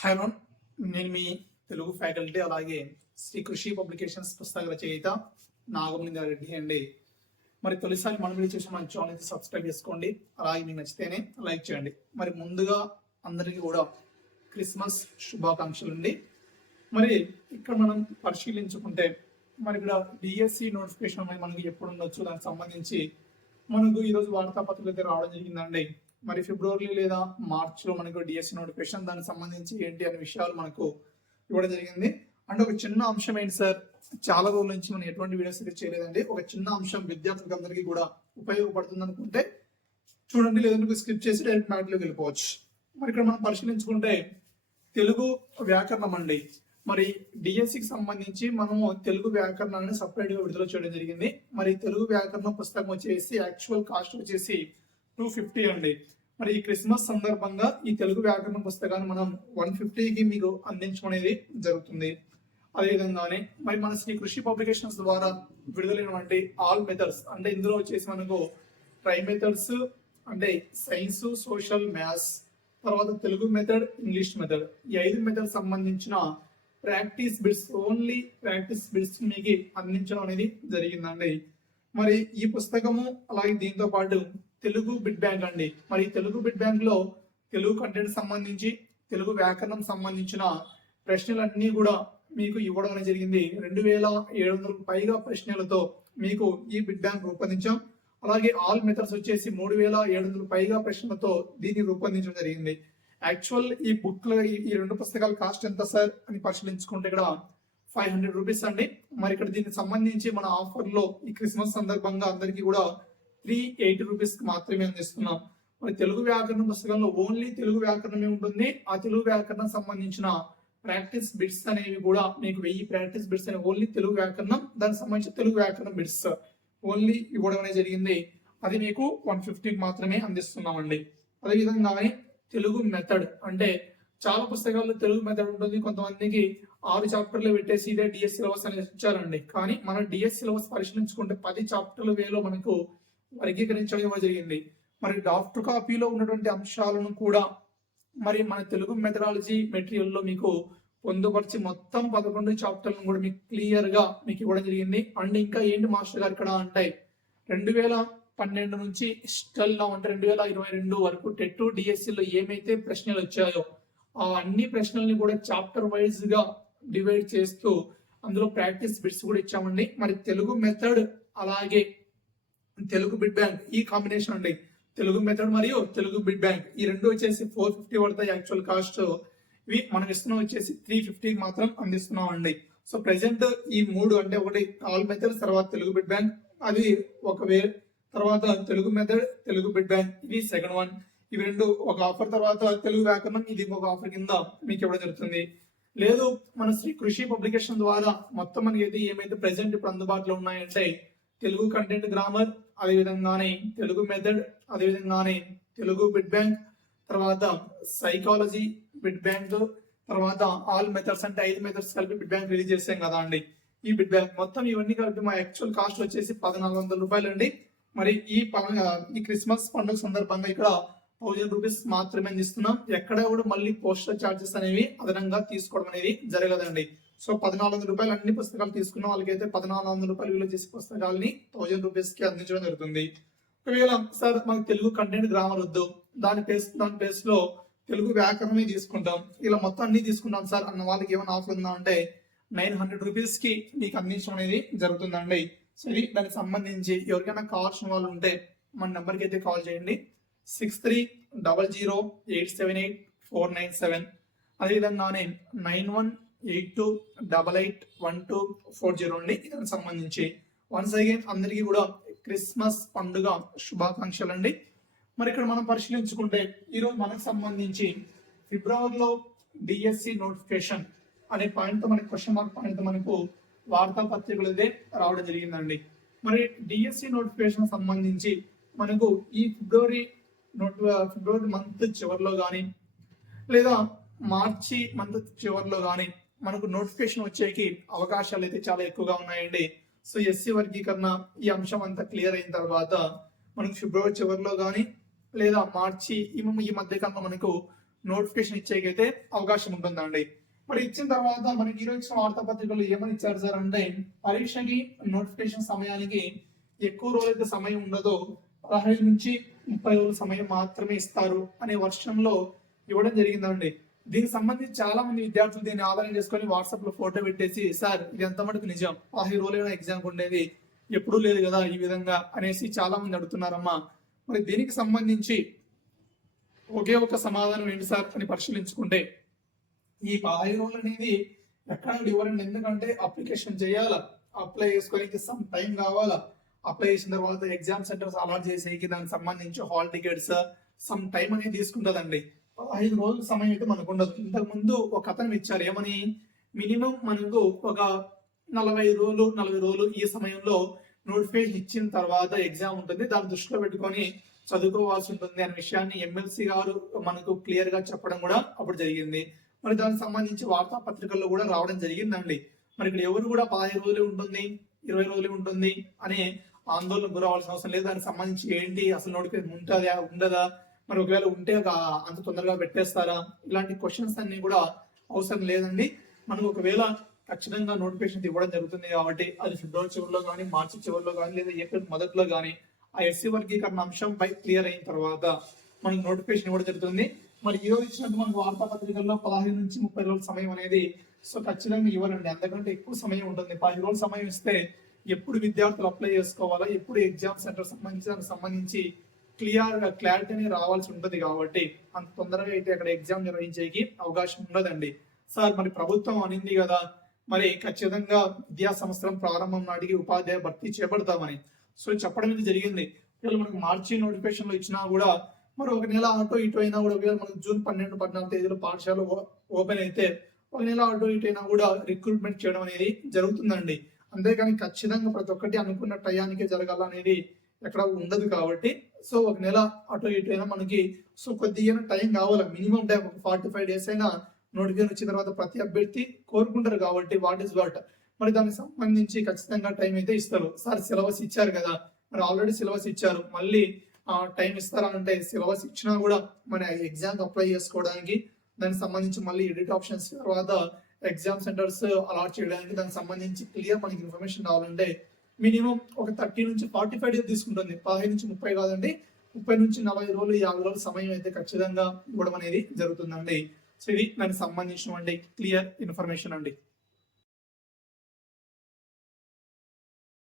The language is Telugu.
హాయ్ ఎవరీవన్, నేను మీ తెలుగు ఫ్యాకల్టీ అలాగే శ్రీ కృషి పబ్లికేషన్స్ పుస్తక రచయిత నాగమణి రెడ్డి అండి. మరి తొలిసారి మన వీడియో చూసి మన ఛానల్ సబ్స్క్రైబ్ చేసుకోండి, అలాగే మీకు నచ్చితేనే లైక్ చేయండి. మరి ముందుగా అందరికీ కూడా క్రిస్మస్ శుభాకాంక్షలు అండి. మరి ఇక్కడ మనం పరిశీలించుకుంటే మరి ఇక్కడ డిఎస్సి నోటిఫికేషన్ అనేది మనకి ఎప్పుడు ఉండొచ్చు, దానికి సంబంధించి మనకు ఈరోజు వార్తాపత్రికలు అయితే రావడం జరిగిందండి. మరి ఫిబ్రవరి లేదా మార్చిలో మనకు డిఎస్సి నోటిఫికేషన్ దానికి సంబంధించి ఏంటి అనే విషయాలు మనకు ఇవ్వడం జరిగింది. అంటే ఒక చిన్న అంశం ఏంటి సార్, చాలా రోజుల నుంచి మనం ఎటువంటి వీడియోస్ అయితే చేయలేదండి. ఒక చిన్న అంశం విద్యార్థులకు అందరికీ కూడా ఉపయోగపడుతుంది అనుకుంటే చూడండి, లేదంటే స్కిప్ చేసి డైరెక్ట్ మ్యాట్లోకి వెళ్ళిపోవచ్చు. మరి ఇక్కడ మనం పరిశీలించుకుంటే తెలుగు వ్యాకరణం అండి. మరి డిఎస్సికి సంబంధించి మనము తెలుగు వ్యాకరణాన్ని సపరేట్ గా విడుదల చేయడం జరిగింది. మరి తెలుగు వ్యాకరణం పుస్తకం వచ్చేసి యాక్చువల్ కాస్ట్ వచ్చేసి 250 అండి. మరి ఈ క్రిస్మస్ సందర్భంగా ఈ తెలుగు వ్యాకరణ పుస్తకాన్ని మనం 150కి మీకు అందించడం అనేది జరుగుతుంది. అదేవిధంగానే మరి మన శ్రీ కృషి పబ్లికేషన్స్ ద్వారా విడుదలైనటువంటి ఆల్ మెథడ్స్, అంటే ఇందులో వచ్చేసి మనకు ట్రై మెథడ్స్ అంటే సైన్స్, సోషల్, మ్యాథ్స్, తర్వాత తెలుగు మెథడ్, ఇంగ్లీష్ మెథడ్, ఈ 5 మెథడ్ సంబంధించిన practice bits, only practice bits మీకు అందించడం అనేది జరిగిందండి. మరి ఈ పుస్తకము అలాగే దీంతో పాటు తెలుగు బిట్ బ్యాంక్ అండి. మరి తెలుగు బిట్ బ్యాంక్ లో తెలుగు కంటెంట్ సంబంధించి తెలుగు వ్యాకరణం సంబంధించిన ప్రశ్నలన్నీ కూడా మీకు ఇవ్వడం అనేది జరిగింది. 2700 పైగా ప్రశ్నలతో మీకు ఈ బిట్ బ్యాంక్ రూపొందించాం. అలాగే ఆల్ మెథడ్స్ వచ్చేసి 3700 పైగా ప్రశ్నలతో దీన్ని రూపొందించడం జరిగింది. యాక్చువల్ ఈ బుక్ లో ఈ 2 పుస్తకాల కాస్ట్ ఎంత సార్ అని పరిశీలించుకుంటే ఇక్కడ 500 రూపీస్ అండి. మరి ఇక్కడ దీనికి సంబంధించి మన ఆఫర్ లో ఈ క్రిస్మస్ సందర్భంగా అందరికీ కూడా 380 రూపీస్ మాత్రమే అందిస్తున్నాం. మరి తెలుగు వ్యాకరణ పుస్తకంలో ఓన్లీ తెలుగు వ్యాకరణమే ఉంటుంది. ఆ తెలుగు వ్యాకరణం సంబంధించిన ప్రాక్టీస్ బిట్స్ అనేవి కూడా మీకు 1000 ప్రాక్టీస్ బిట్స్ అనేవి ఓన్లీ తెలుగు వ్యాకరణం, దానికి సంబంధించి తెలుగు వ్యాకరణం బిట్స్ ఓన్లీ ఇవ్వడం అనేది జరిగింది. అది మీకు 150 మాత్రమే అందిస్తున్నామండి. అదేవిధంగానే తెలుగు మెథడ్ అంటే చాలా పుస్తకాల్లో తెలుగు మెథడ్ ఉంటుంది. కొంతమందికి 6 చాప్టర్లు పెట్టేసి ఇదే డిఎస్ సిలబస్ అనేది ఇచ్చారండి. కానీ మన డిఎస్ సిలబస్ పరిశీలించుకుంటే 10 చాప్టర్ల వేలో మనకు వర్గీకరించడం జరిగింది. మరి డ్రాఫ్ట్ కాపీలో ఉన్నటువంటి అంశాలను కూడా మరి మన తెలుగు మెథడాలజీ మెటీరియల్ లో మీకు పొందుపరిచి మొత్తం 11 చాప్టర్లను కూడా మీకు క్లియర్ గా మీకు ఇవ్వడం జరిగింది. అండ్ ఇంకా ఏంటి మాస్టర్ గారు ఇక్కడ అంటే 2012 నుంచి స్టల్ అంటే 2022 వరకు టెట్ డిఎస్సి లో ఏమైతే ప్రశ్నలు వచ్చాయో ఆ అన్ని ప్రశ్నల్ని కూడా చాప్టర్ వైజ్ గా డివైడ్ చేస్తూ అందులో ప్రాక్టీస్ బిట్స్ కూడా ఇచ్చామండి. మరి తెలుగు మెథడ్ అలాగే తెలుగు బిట్ బ్యాంక్ ఈ కాంబినేషన్ అండి. తెలుగు మెథడ్ మరియు తెలుగు బిట్ బ్యాంక్ ఈ రెండు వచ్చేసి 450 పడతాయి యాక్చువల్ కాస్ట్. ఇవి మనం ఇస్తున్నాం వచ్చేసి 350 మాత్రం అందిస్తున్నాం అండి. సో ప్రెసెంట్ ఈ 3 అంటే ఒకటి ఆల్ మెథడ్, తర్వాత తెలుగు బిట్ బ్యాంక్, అది ఒక వే, తర్వాత Telugu method, Telugu bit bank, ఇవి సెకండ్ వన్. ఇవి 2 ఒక ఆఫర్, తర్వాత తెలుగు వ్యాకరణం ఇది ఒక ఆఫర్ కింద మీకు ఇవ్వడం జరుగుతుంది. లేదు మన శ్రీ కృషి పబ్లికేషన్ ద్వారా మొత్తం మనకి ఏమైతే ప్రెసెంట్ ఇప్పుడు అందుబాటులో ఉన్నాయంటే తెలుగు కంటెంట్ గ్రామర్, అదేవిధంగానే తెలుగు మెథడ్, అదేవిధంగానే తెలుగు బిట్ బ్యాంక్, తర్వాత సైకాలజీ బిట్ బ్యాంక్, తర్వాత ఆల్ మెథడ్స్ అంటే 5 మెథడ్స్ కలిపి బిట్ బ్యాంక్ రిలీజ్ చేసాం కదా అండి. ఈ బిట్ బ్యాంక్ మొత్తం ఇవన్నీ కలిపి మా యాక్చువల్ కాస్ట్ వచ్చేసి 1400 రూపాయలు అండి. మరి ఈ క్రిస్మస్ పండుగ సందర్భంగా ఇక్కడ 1000 రూపీస్ మాత్రమే అందిస్తున్నాం. ఎక్కడ కూడా మళ్ళీ పోస్టల్ చార్జెస్ అనేవి అదనంగా తీసుకోవడం అనేది జరగదండి. సో 1400 రూపాయలు అన్ని పుస్తకాలు తీసుకున్న వాళ్ళకైతే 1400 రూపాయలు విలువ చేసే పుస్తకాలని 1000 రూపీస్ కి అందించడం జరుగుతుంది. ఒకవేళ సార్ మనకు తెలుగు కంటెంట్ గ్రామర్ వద్దు, దాని ప్లేస్ లో తెలుగు వ్యాకరణమే తీసుకుంటాం, ఇలా మొత్తం అన్ని తీసుకుంటాం సార్ అన్న వాళ్ళకి ఏమైనా ఆఫర్ ఉందా అంటే 900 రూపీస్ కి మీకు అందించడం అనేది జరుగుతుందండి. సో ఇది దానికి సంబంధించి ఎవరికైనా కావాల్సిన వాళ్ళు ఉంటే మన నెంబర్కి అయితే కాల్ చేయండి, 6300878497. అదేవిధంగానే 9182881240 అండి. దానికి సంబంధించి వన్స్ అగైన్ అందరికీ కూడా క్రిస్మస్ పండుగ శుభాకాంక్షలు అండి. మరి ఇక్కడ మనం పరిశీలించుకుంటే ఈరోజు మనకు సంబంధించి ఫిబ్రవరిలో డిఎస్సి నోటిఫికేషన్ అనే పాయింట్ తో మనకి క్వశ్చన్ మార్క్ పాయింట్ తో మనకు వార్తాపత్రికలు అయితే రావడం జరిగిందండి. మరి డిఎస్సి నోటిఫికేషన్ సంబంధించి మనకు ఈ ఫిబ్రవరి మంత్ చివరిలో కానీ లేదా మార్చి మంత్ చివరిలో కానీ మనకు నోటిఫికేషన్ వచ్చేకి అవకాశాలు అయితే చాలా ఎక్కువగా ఉన్నాయండి. సో ఎస్సీ వర్గీకరణ ఈ అంశం అంతా క్లియర్ అయిన తర్వాత మనకు ఫిబ్రవరి చివరిలో కానీ లేదా మార్చి ఈ మధ్య కాలంలో మనకు నోటిఫికేషన్ ఇచ్చేకైతే అవకాశం ఉంటుందండి. మరి ఇచ్చిన తర్వాత మనకి ఈరోజు ఇచ్చిన వార్తాపత్రికలు ఏమని ఇచ్చారు సార్ అంటే, పరీక్షకి నోటిఫికేషన్ సమయానికి ఎక్కువ రోజులైతే సమయం ఉండదో 15 నుంచి 30 రోజుల సమయం మాత్రమే ఇస్తారు అనే వర్షంలో ఇవ్వడం జరిగిందండి. దీనికి సంబంధించి చాలా మంది విద్యార్థులు దీన్ని ఆధారం చేసుకొని వాట్సాప్ లో ఫోటో పెట్టేసి, సార్ ఇది ఎంత మటుకు నిజం, 15 రోజులైనా ఎగ్జామ్ ఉండేది, ఎప్పుడూ లేదు కదా ఈ విధంగా అనేసి చాలా మంది అడుగుతున్నారమ్మా. మరి దీనికి సంబంధించి ఒకే ఒక సమాధానం ఏంటి సార్ అని పరిశీలించుకుంటే, ఈ 15 రోజులు అనేది ఎక్కడ ఇవ్వరండి. ఎందుకంటే అప్లికేషన్ చేయాలా, అప్లై చేసుకోవడానికి సమ్ టైం కావాలా, అప్లై చేసిన తర్వాత ఎగ్జామ్ సెంటర్స్ అలాట్ చేసేకి దానికి సంబంధించి హాల్ టికెట్స్ సమ్ టైం అనేది తీసుకుంటుందండి. 15 రోజుల సమయం అయితే మనకు ఉండదు. ఇంతకు ముందు ఒక అతను ఇచ్చారు ఏమని, మినిమం మనకు ఒక 40 రోజులు ఈ సమయంలో నోటిఫికేషన్ ఇచ్చిన తర్వాత ఎగ్జామ్ ఉంటుంది, దాన్ని దృష్టిలో పెట్టుకొని చదువుకోవాల్సి ఉంటుంది అనే విషయాన్ని ఎమ్మెల్సీ గారు మనకు క్లియర్ గా చెప్పడం కూడా అప్పుడు జరిగింది. మరి దానికి సంబంధించి వార్తాపత్రికల్లో కూడా రావడం జరిగిందండి. మరి ఇక్కడ ఎవరు కూడా 15 రోజులు ఉంటుంది, 20 రోజులు ఉంటుంది అనే ఆందోళన గురవలసిన అవసరం లేదు. దానికి సంబంధించి ఏంటి, అసలు నోటిఫికేషన్ ఉంటుందా ఉండదా, మరి ఒకవేళ ఉంటే అంత తొందరగా పెట్టేస్తారా, ఇలాంటి క్వశ్చన్స్ అన్ని కూడా అవసరం లేదండి. మనకు ఒకవేళ ఖచ్చితంగా నోటిఫికేషన్ ఇవ్వడం జరుగుతుంది కాబట్టి అది ఫిబ్రవరి చివరిలో కానీ, మార్చి చివరిలో కానీ, లేదా ఏప్రిల్ మొదట్లో కానీ ఆ ఎస్సీ వర్గీకరణ అంశం పై క్లియర్ అయిన తర్వాత మనకి నోటిఫికేషన్ ఇవ్వడం జరుగుతుంది. మరి ఈ రోజు ఇచ్చినట్టు మనకు వార్తాపత్రికల్లో 15 నుంచి 30 రోజుల సమయం అనేది సో ఖచ్చితంగా ఇవ్వరండి. అంతకంటే ఎక్కువ సమయం ఉంటుంది. 10 రోజుల సమయం ఇస్తే ఎప్పుడు విద్యార్థులు అప్లై చేసుకోవాలా, ఎప్పుడు ఎగ్జామ్ సెంటర్ సంబంధించి క్లారిటీ అనేది రావాల్సి ఉంటుంది కాబట్టి అంత తొందరగా అయితే అక్కడ ఎగ్జామ్ నిర్వహించేకి అవకాశం ఉండదండి. సార్ మరి ప్రభుత్వం అనింది కదా, మరి ఖచ్చితంగా విద్యా సంవత్సరం ప్రారంభం నాటికి ఉపాధ్యాయ భర్తీ చేపడతామని సో చెప్పడం ఇది జరిగింది. ఒకవేళ మనకు మార్చి నోటిఫికేషన్ లో ఇచ్చినా కూడా మరి ఒక నెల అటో ఇటు అయినా కూడా, ఒకవేళ మనకు జూన్ 12, 14 తేదీలో పాఠశాల ఓపెన్ అయితే ఒక నెల అటో ఇటు అయినా కూడా రిక్రూట్మెంట్ చేయడం అనేది జరుగుతుందండి. అంతేకాని ఖచ్చితంగా ప్రతి ఒక్కటి అనుకున్న టయానికే జరగాల అనేది ఎక్కడ ఉండదు కాబట్టి సో ఒక నెల అటు ఇటు అయినా మనకి సో కొద్దిగా టైం కావాలి. మినిమం టైం ఒక 45 days అయినా నోటిఫికేషన్ వచ్చిన తర్వాత ప్రతి అభ్యర్థి కోరుకుంటారు కాబట్టి వాట్ ఈస్ వాట్. మరి దానికి సంబంధించి ఖచ్చితంగా టైం అయితే ఇస్తారు. సార్ సిలబస్ ఇచ్చారు కదా, మరి ఆల్రెడీ సిలబస్ ఇచ్చారు, మళ్ళీ టైం ఇస్తారా అంటే సిలబస్ ఇచ్చినా కూడా మన ఎగ్జామ్ అప్లై చేసుకోవడానికి, దానికి సంబంధించి మళ్ళీ ఎడిట్ ఆప్షన్స్ తర్వాత ఎగ్జామ్ సెంటర్స్ అలాట్ చేయడానికి, దానికి సంబంధించి క్లియర్ మనకి ఇన్ఫర్మేషన్ కావాలంటే మినిమం ఒక 30 నుంచి 45 days తీసుకుంటుంది. 15 నుంచి 30 కాదండి, 30 నుంచి 40 రోజులు 50 రోజుల సమయం అయితే ఖచ్చితంగా ఇవ్వడం అనేది జరుగుతుందండి. సో ఇది దానికి సంబంధించినటువంటి క్లియర్ ఇన్ఫర్మేషన్ అండి.